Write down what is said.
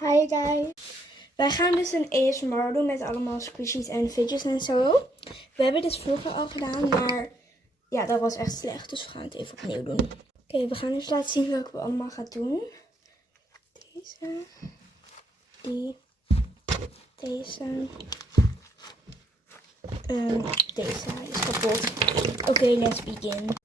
Hi guys. Wij gaan dus een ASMR doen met allemaal squishies en fidgets en zo. We hebben dit vroeger al gedaan, maar ja, dat was echt slecht. Dus we gaan het even opnieuw doen. Oké, we gaan dus laten zien welke we allemaal gaan doen. Deze. Deze. Deze is kapot. Oké, let's begin.